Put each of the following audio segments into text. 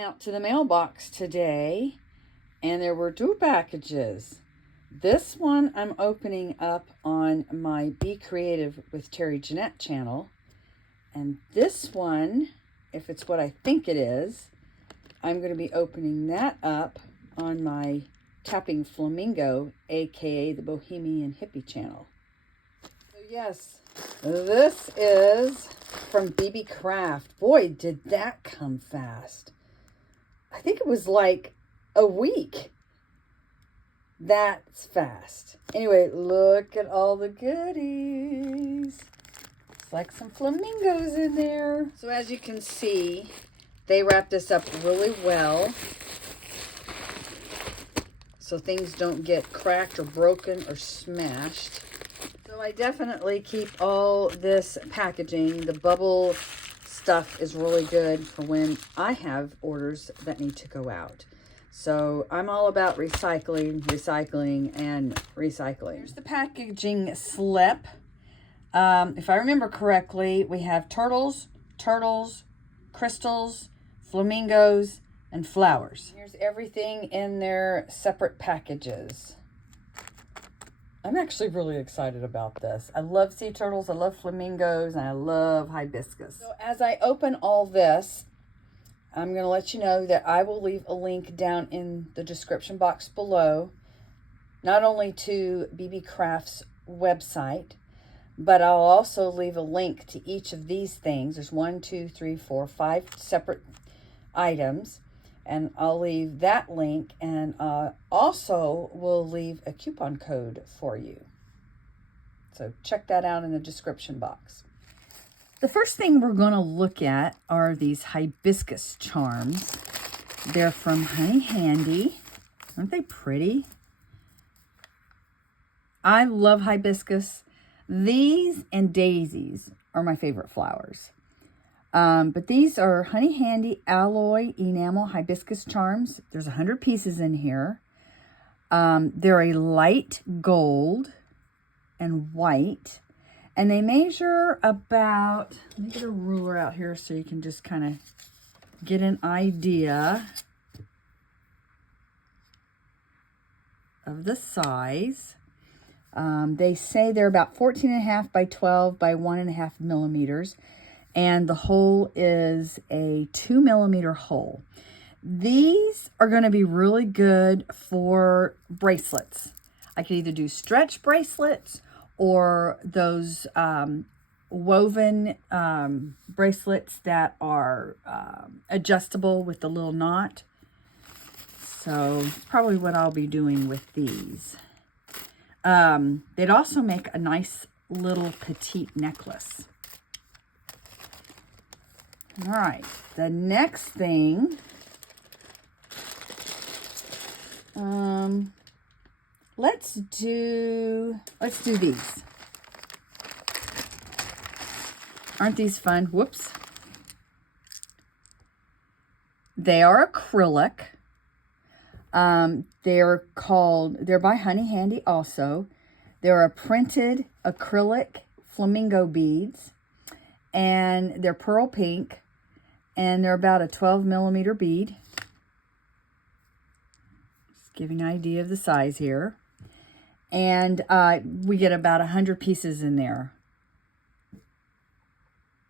Went out to the mailbox today and there were 2 packages. This one I'm opening up on my Be Creative with Terry Jeanette channel. And this one, if it's what I think it is, I'm going to be opening that up on my Tapping Flamingo, aka the Bohemian Hippie channel. So yes, this is from BeeBeeCraft. Boy, did that come fast. I think it was like a week. That's fast. Anyway, look at all the goodies. It's like some flamingos in there. So as you can see, they wrap this up really well so things don't get cracked or broken or smashed. So I definitely keep all this packaging. The bubble stuff is really good for when I have orders that need to go out. So I'm all about recycling, and recycling. Here's the packaging slip. If I remember correctly, we have turtles, crystals, flamingos, and flowers. Here's everything in their separate packages. I'm actually really excited about this. I love sea turtles, I love flamingos, and I love hibiscus. So as I open all this, I'm going to let you know that I will leave a link down in the description box below, not only to BeeBeeCraft's website, but I'll also leave a link to each of these things. There's 1, 2, 3, 4, 5 separate items, and I'll leave that link, and also will leave a coupon code for you. So check that out in the description box. The first thing we're going to look at are these hibiscus charms. They're from Honey Handy. Aren't they pretty? I love hibiscus. These and daisies are my favorite flowers. But these are Honey Handy Alloy Enamel Hibiscus Charms. There's 100 pieces in here. They're a light gold and white. And they measure about, let me get a ruler out here so you can just kind of get an idea of the size. They say they're about 14.5 by 12 by 1.5 millimeters. And the hole is a 2 millimeter hole. These are going to be really good for bracelets. I could either do stretch bracelets or those woven bracelets that are adjustable with the little knot. So probably what I'll be doing with these. They'd also make a nice little petite necklace. All right, the next thing, let's do these. Aren't these fun? Whoops. They are acrylic. They're by Honey Handy also. They're a printed acrylic flamingo beads, and they're pearl pink, and they're about a 12 millimeter bead. Just giving an idea of the size here. And we get about 100 pieces in there.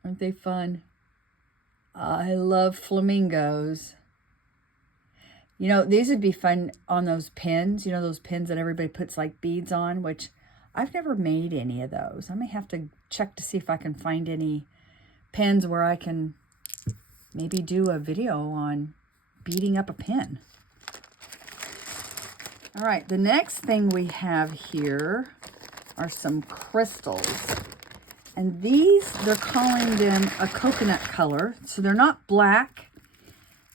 Aren't they fun? I love flamingos. You know, these would be fun on those pins. You know, those pins that everybody puts like beads on, which I've never made any of those. I may have to check to see if I can find any pins where I can maybe do a video on beading up a pin. All right, the next thing we have here are some crystals. And these, they're calling them a coconut color. So they're not black.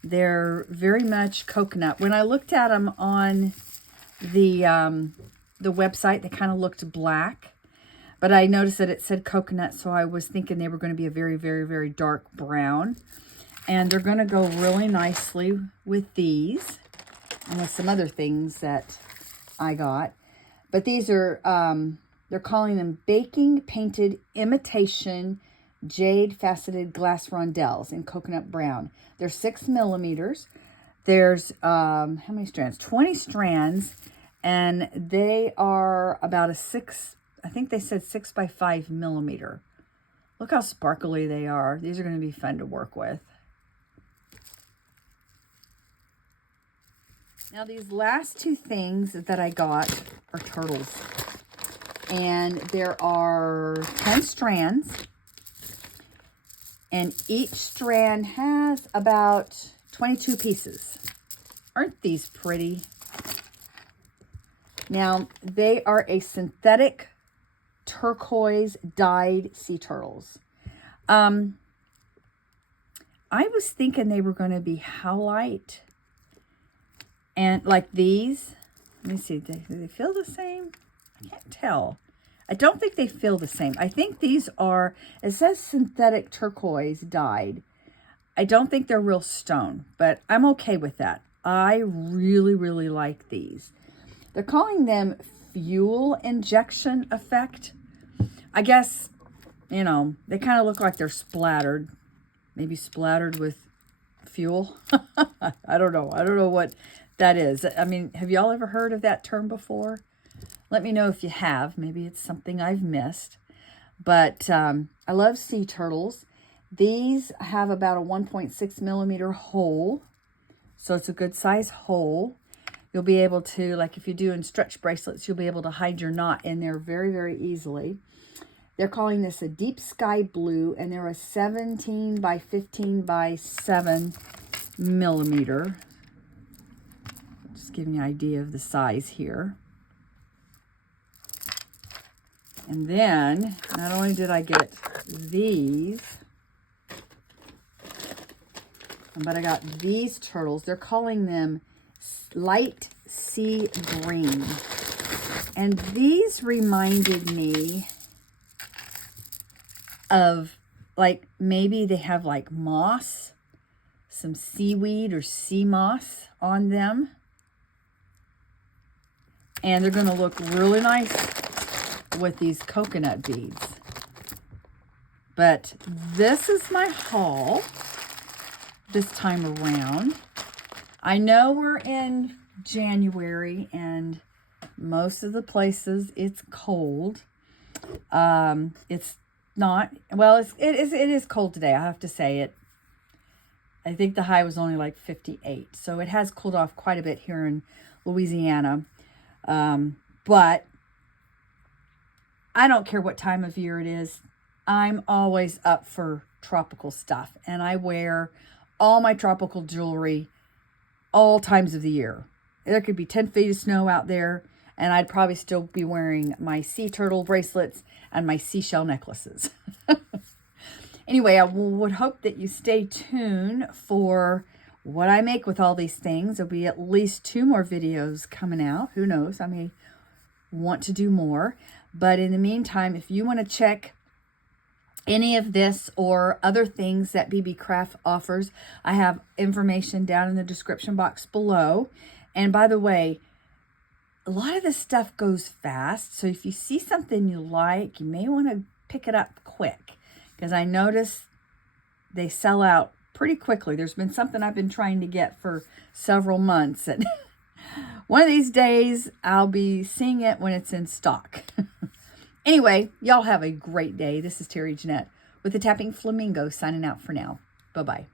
They're very much coconut. When I looked at them on the website, they kind of looked black. But I noticed that it said coconut, so I was thinking they were going to be a very, very, very dark brown. And they're going to go really nicely with these and with some other things that I got. But these are, they're calling them Baking Painted Imitation jade faceted glass rondelles in coconut brown. They're 6 millimeters. There's, how many strands? 20 strands, and they are about a 6, I think they said 6 by 5 millimeter. Look how sparkly they are. These are going to be fun to work with. Now, these last two things that I got are turtles. And there are 10 strands. And each strand has about 22 pieces. Aren't these pretty? Now, they are a synthetic turquoise dyed sea turtles. I was thinking they were going to be howlite. And like these, let me see, do they feel the same? I can't tell. I don't think they feel the same. I think these are, it says synthetic turquoise dyed. I don't think they're real stone, but I'm okay with that. I really, really like these. They're calling them fuel injection effect. I guess, you know, they kind of look like they're splattered. Maybe splattered with fuel. I don't know. I don't know what that is. I mean, have y'all ever heard of that term before? Let me know if you have. Maybe it's something I've missed. But I love sea turtles. These have about a 1.6 millimeter hole. So it's a good size hole. You'll be able to, like if you're doing stretch bracelets, you'll be able to hide your knot in there very, very easily. They're calling this a deep sky blue, and they're a 17 by 15 by 7 millimeter. Just giving you an idea of the size here. And then, not only did I get these, but I got these turtles. They're calling them light sea green. And these reminded me of, like, maybe they have like moss, some seaweed or sea moss on them. And they're going to look really nice with these coconut beads. But this is my haul this time around. I know we're in January and most of the places it's cold. It's not, well, it is cold today. I have to say it. I think the high was only like 58. So it has cooled off quite a bit here in Louisiana. But I don't care what time of year it is. I'm always up for tropical stuff. And I wear all my tropical jewelry all times of the year. There could be 10 feet of snow out there, and I'd probably still be wearing my sea turtle bracelets and my seashell necklaces. Anyway, I would hope that you stay tuned for what I make with all these things. There'll be at least 2 more videos coming out. Who knows? I may want to do more. But in the meantime, if you want to check any of this or other things that BeeBeeCraft offers, I have information down in the description box below. And by the way, a lot of this stuff goes fast. So if you see something you like, you may want to pick it up quick, because I notice they sell out pretty quickly. There's been something I've been trying to get for several months, and one of these days I'll be seeing it when it's in stock. Anyway, y'all have a great day. This is Terry Jeanette with the Tapping Flamingo signing out for now. Bye-bye.